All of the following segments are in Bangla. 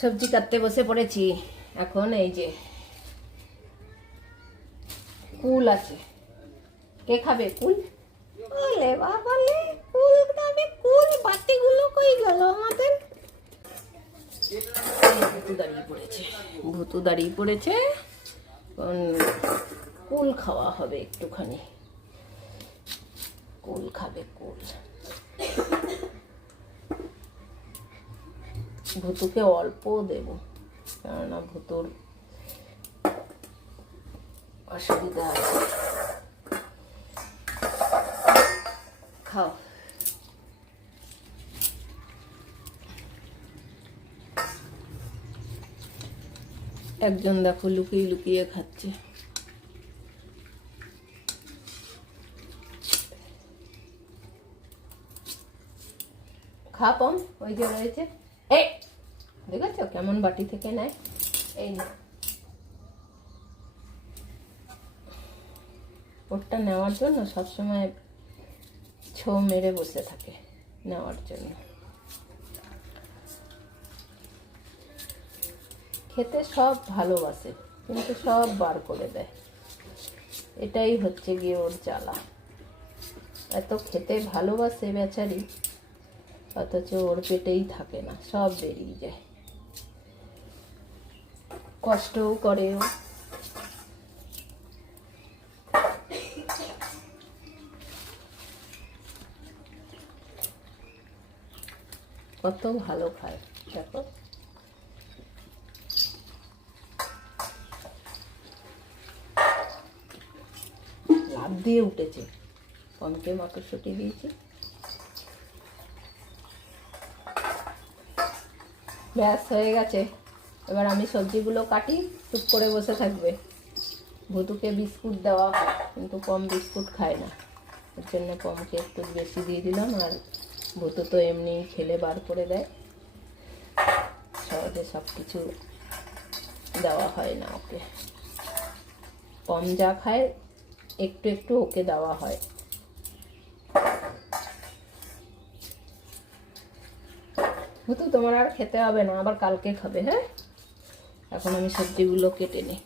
সবজি কাটতে বসে পড়েছি। এখন এই যে কুল আছে। কে খাবে কুল? বলে বাবালে কুল খাবে কুল বাটিগুলো কই গেল আমাদের? ভুতু দাঁড়িয়ে পড়েছে। ভুতু দাঁড়িয়ে পড়েছে। কুল খাওয়া হবে একটুখানি। কুল খাবে কুল। ভুতুকে অল্প দেব, কেননা ভুতুর অসুবিধা আছে। খাও। একজন দেখো লুকিয়ে লুকিয়ে খাচ্ছে। খা, পম, ওই যে রয়েছে। এই! দেখেছ কেমন বাটি থেকে নেয়? এই ওরটা নেওয়ার জন্য সবসময় ছো মেরে বসে থাকে নেওয়ার জন্য। খেতে সব ভালোবাসে, কিন্তু সব বার করে দেয়। এটাই হচ্ছে গিয়ে ওর জ্বালা। এত খেতে ভালোবাসে বেচারি, অথচ ওর পেটেই থাকে না, সব বেরিয়ে যায়। কষ্টও করে কত ভালো খায়, দেখো। লাভ দিয়ে উঠেছে। পমকে মটরশুঁটি দিয়েছি। ব্যাস, হয়ে গেছে। এবার আমি সবজিগুলো কাটি, চুপ করে বসে থাকবে। ভুতুকে বিস্কুট দেওয়া হয়, কিন্তু কম বিস্কুট খায় না। ওর জন্য কমকে একটু বেশি দিয়ে দিলাম, আর ভুতু তো এমনি খেলে বার করে দেয়। সহজে সব কিছু দেওয়া হয় না ওকে। কম যা খায়, একটু একটু ওকে দেওয়া হয়। ভুতু, তোমার আর খেতে হবে না, আবার কালকে খাবে হ্যাঁ? এখন আমি সবজিগুলো কেটে নিই।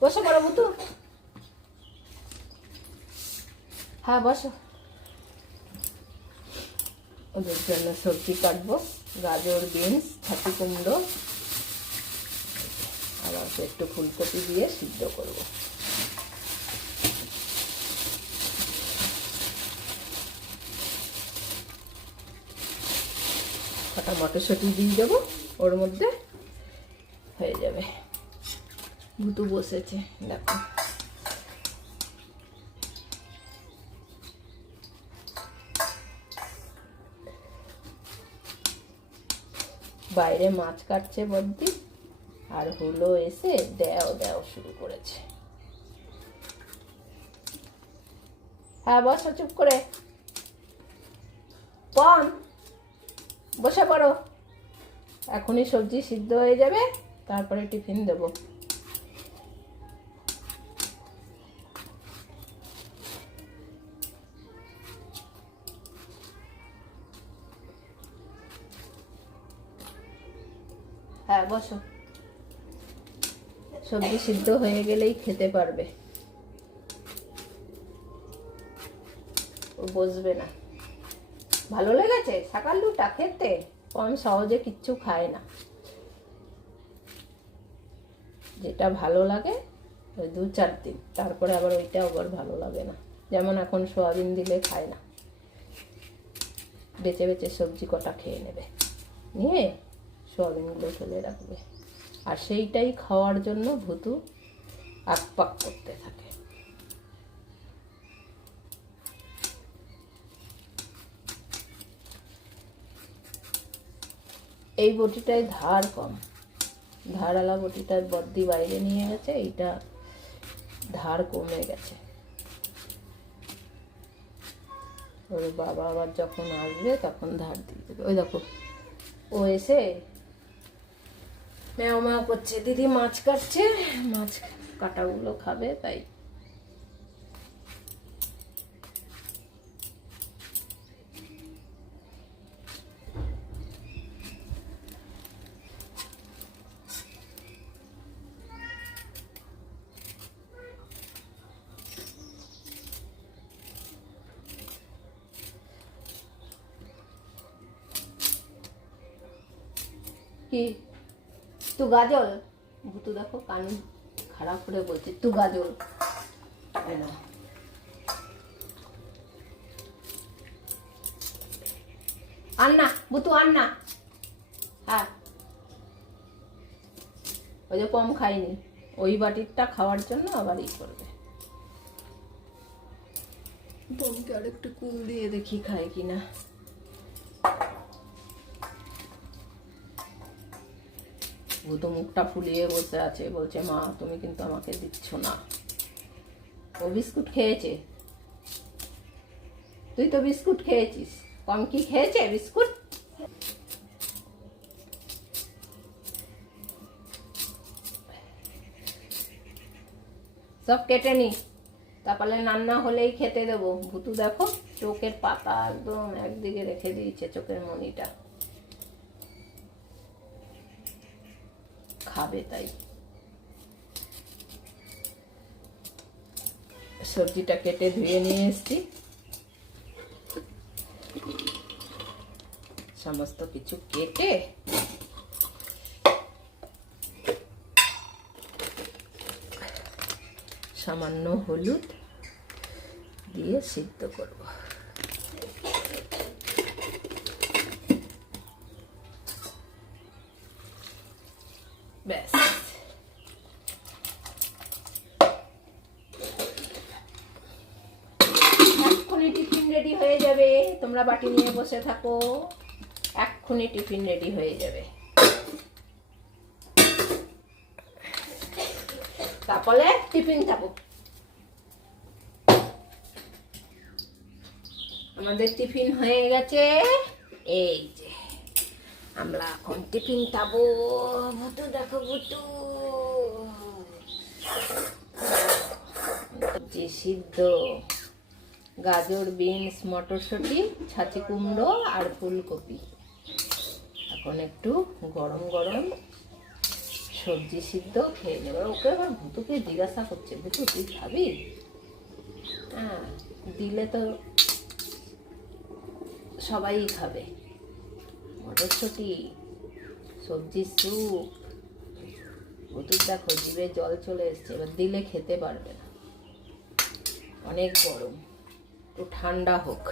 বসো বড় ভুতু হ্যাঁ বসো। ওদের জন্য সবজি কাটবো। গাজর, বিনস ছাতি কুমড়ো। অল্প একটু ফুলকপি দিয়ে সিদ্ধ করব। কটা মটরশুঁটি দিয়ে দেবো। ওর মধ্যে হয়ে যাবে। ভুতু বসেছে, দেখো। বাইরে মাছ কাটছে বদ্দি আর হলো এসে দেও দেও শুরু করেছে। হ্যাঁ বসো চুপ করে। পন বসে পড়ো। এখনই সবজি সিদ্ধ হয়ে যাবে, তারপরে টিফিন দেবো। হ্যাঁ বসো। সবজি সিদ্ধ হয়ে গেলেই খেতে পারবে। ও বসবে না। ভালো লেগেছে? সাকালুটা খেতে? কম সহজে কিচ্ছু খায় না। যেটা ভালো লাগে, ওই দু চার দিন। তারপরে আবার ওইটা আবার ভালো লাগে না। যেমন এখন সোয়াবিন দিলে খায় না। বেঁচে বেঁচে সবজি কটা খেয়ে নেবে। নিয়ে সোয়াবিনগুলো ফেলে রাখবে। আর সেইটাই খাওয়ার জন্য ভুতু আকপাক করতে থাকে। এই বটিটায় ধার কম। ধারালা বটিটায় বদ্দি বাইরে নিয়ে গেছে, এইটা ধার কমে গেছে। ওর বাবা আবার যখন আসবে, তখন ধার দিয়ে দেবে। ওই দেখো, ও এসে ম্যাও ম্যাও করছে, দিদি মাছ কাটছে? মাছ কাটাগুলো খাবে, তাই কি? তু গাজল? ভুতু, দেখো, কান খারাপ করে বলছে, তু গাজল। আন্না বুতু আন্না। হ্যাঁ। ওই যে কম খাইনি ওই বাটিরটা খাওয়ার জন্য আবার ই করবে। বোনকে আর একটু কুল দিয়ে দেখি খায় কিনা। ভূত মুখটা ফুলিয়ে বসে আছে, বলছে, মা, তুমি কিন্তু আমাকে দিচ্ছ না। ও বিস্কুট খেয়েছে। তুই তো বিস্কুট খেয়েছিস। কম কি খেয়েছে বিস্কুট? সব কেটে নি। তারপরে রান্না হলেই খেতে দেবো। ভুতু দেখো, চোখের পাতা একদম একদিকে রেখে দিয়েছে, চোখের মনিটা খাবে তাই। সবজিটা কেটে ধুয়ে নিয়ে এসছি। সমস্ত কিছু কেটে সামান্য হলুদ দিয়ে সিদ্ধ করব ব্যাস এক্ষুনি টিফিন রেডি হয়ে যাবে। তোমরা বাটি নিয়ে বসে থাকো। এক্ষুনি টিফিন রেডি হয়ে যাবে। তারপরে টিফিন খাব। আমাদের টিফিন হয়ে গেছে। এই যে, আমরা এখন টিফিন খাব। ভুতু দেখো যে সিদ্ধ। গাজর, বিনস, মটরশুঁটি, ছাঁচি কুমড়ো আর ফুলকপি। এখন একটু গরম গরম সবজি সিদ্ধ খেয়ে নেবে। ওকে আবার ভুতুকে জিজ্ঞাসা করছে, ভুতু, তুই খাবি? হ্যাঁ দিলে তো সবাই খাবে। মটরশুঁটি, সবজি স্যুপ। ভুতুর দেখো জিভে জল চলে এসছে, এবার দিলে খেতে পারবে না। অনেক গরম। একটু ঠান্ডা হোক।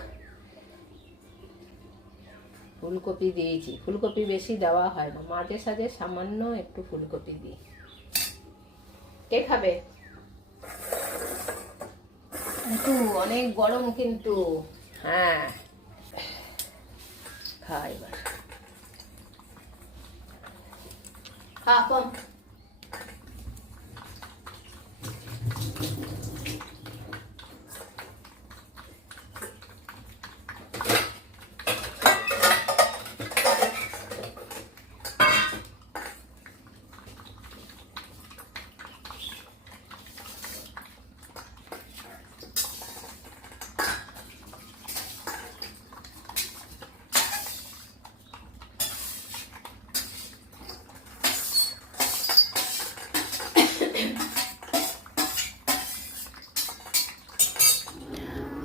ফুলকপি দিয়েছি। ফুলকপি বেশি দেওয়া হয় না। মাঝে সাঝে সামান্য একটু ফুলকপি দিই। কে খাবে? কিন্তু অনেক গরম কিন্তু। হ্যাঁ। খা এবার। খা কম